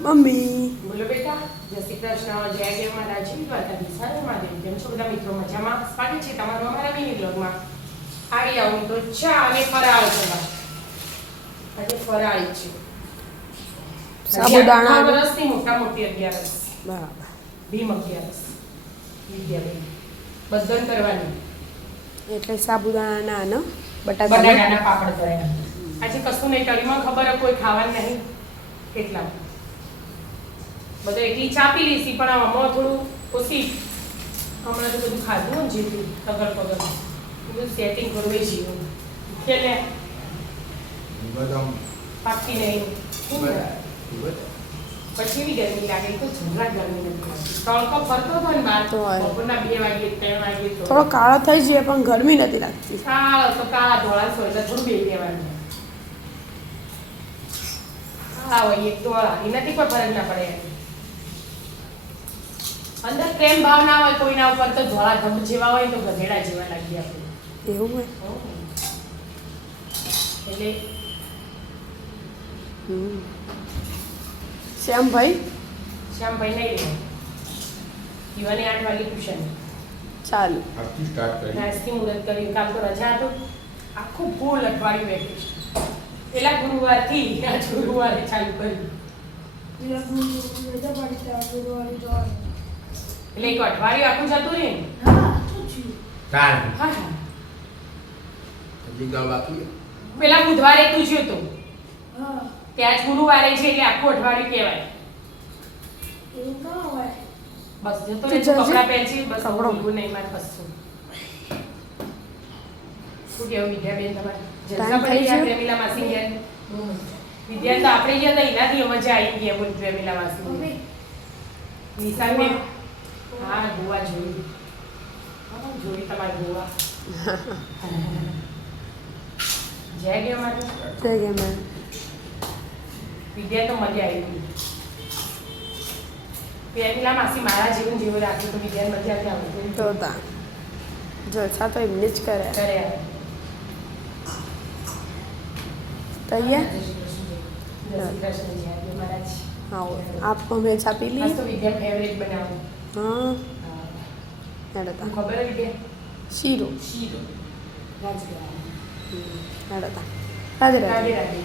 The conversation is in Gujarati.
મમ્મી બોલો બેટા. જય શ્રી કૃષ્ણ. જય દેવ મારા જી દ્વારકાધીશ. હર મહાદેવ. કેમ છો બધા મિત્રો? મજામાં? સ્વાગત છે તમારું અમારા મિની બ્લોગમાં. આવી આવું તો ચા અને ફરાળ કરવા. આજે ફરાળી છે. સાબુદાણા વર્ષની મોટા મોટી 11 બરાબર ભીમ 11 વિદ્યાબેન બધન કરવાની. એટલે સાબુદાણા ના બટાકાના પાપડ કર્યા. આજે કશું નહીં કડીમાં ખબર કોઈ ખાવાનું નહીં કેટલા બધા એટલી ચા પી લીધી પણ આમાં થોડું ઓછી હમણાં તો બધું ખાધું ને જેટલું તગર પગર બધું સેટિંગ કરવું જીવું કે લે પાકી નહીં પછી એવી ગરમી લાગે તો ઝઘડા ગરમી નથી લાગતી. તડકો ફરતો હતો ને બહાર બપોરના 2 વાગે 3 વાગે તો થોડો કાળો થઈ જાય પણ ગરમી નથી લાગતી. કાળો તો કાળા ધોળા છો એટલે થોડું બેસી રહેવાનું. હા હોય એક ધોળા એનાથી કોઈ ફરક ના પડે. અંદર પ્રેમ ભાવ ના હોય કોઈના ઉપર તો ધોળા ધબ જેવા હોય તો ગધેડા જેવા લાગી આપણે. એવું હોય એટલે શ્યામભાઈ શ્યામભાઈ નહીં રહે. યુવાની 8 વાગે ટ્યુશન ચાલુ આજથી મુહૂર્ત કર્યું. કાલ તો રજા હતો. આખું ફૂલ અઠવાડિયું બેઠું છે. પેલા ગુરુવારથી આજ ગુરુવારે ચાલુ કર્યું. એટલે એક અઠવાડિયું આખું જતું રહે ને. હા પેલા બુધવારે તું જ્યો તો કે આજ ગુરુવારે છે એટલે આખું અઠવાડિયું કહેવાય. બસ જતો રહે. કપડા પહેરજી બસ કપડું નહીં મારે કશું. શું કેવું વિદ્યાબેન તમારે? જલસા પડી ગયા પ્રેમીલા માસી ગયા? વિદ્યા તો આપણે ગયા હતા એનાથી મજા આવી ગયા બોલ પ્રેમીલા માસી. નિશાબેન હા ગોવા જોયું. જોઈ તમારી ગોવા. જય ગયા મારું જય ગયા મેં વિદ્યા તો મજા આવી. પ્રેમીલા માસી મારા જીવન જેવું રાખ્યું તો વિદ્યાને મજા આવી તો તા જલસા તો એમને જ કરે. તૈયાર આવો આપ અમે છાપી લઈએ. હા હેડતા ખબર વિદ્યા શીરો શીરો હેડતા રાધે રાધે. રાધે રાધે.